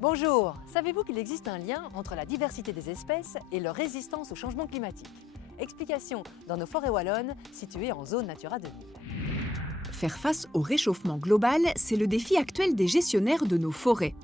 Bonjour, savez-vous qu'il existe un lien entre la diversité des espèces et leur résistance au changement climatique? Explication dans nos forêts wallonnes situées en zone Natura 2000. Faire face au réchauffement global, c'est le défi actuel des gestionnaires de nos forêts.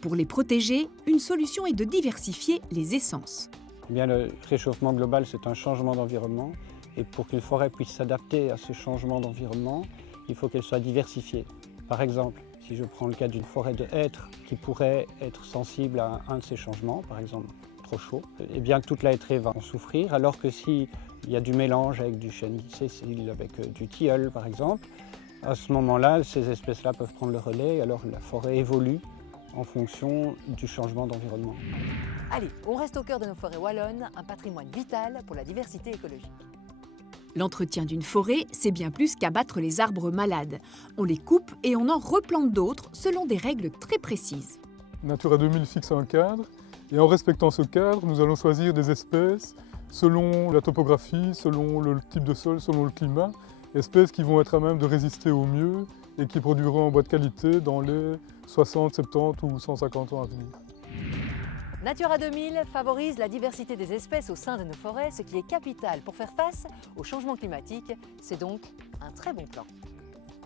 Pour les protéger, une solution est de diversifier les essences. Eh bien, le réchauffement global, c'est un changement d'environnement. Et pour qu'une forêt puisse s'adapter à ce changement d'environnement, il faut qu'elle soit diversifiée. Par exemple, si je prends le cas d'une forêt de hêtres qui pourrait être sensible à un de ces changements, par exemple trop chaud, eh bien toute la hêtraie va en souffrir, alors que s'il y a du mélange avec du chêne Cécile, avec du tilleul par exemple, à ce moment-là, ces espèces-là peuvent prendre le relais, et alors la forêt évolue en fonction du changement d'environnement. Allez, on reste au cœur de nos forêts wallonnes, un patrimoine vital pour la diversité écologique. L'entretien d'une forêt, c'est bien plus qu'abattre les arbres malades. On les coupe et on en replante d'autres selon des règles très précises. Natura 2000 fixe un cadre et en respectant ce cadre, nous allons choisir des espèces selon la topographie, selon le type de sol, selon le climat, espèces qui vont être à même de résister au mieux et qui produiront en bois de qualité dans les 60, 70 ou 150 ans à venir. Natura 2000 favorise la diversité des espèces au sein de nos forêts, ce qui est capital pour faire face au changement climatique. C'est donc un très bon plan.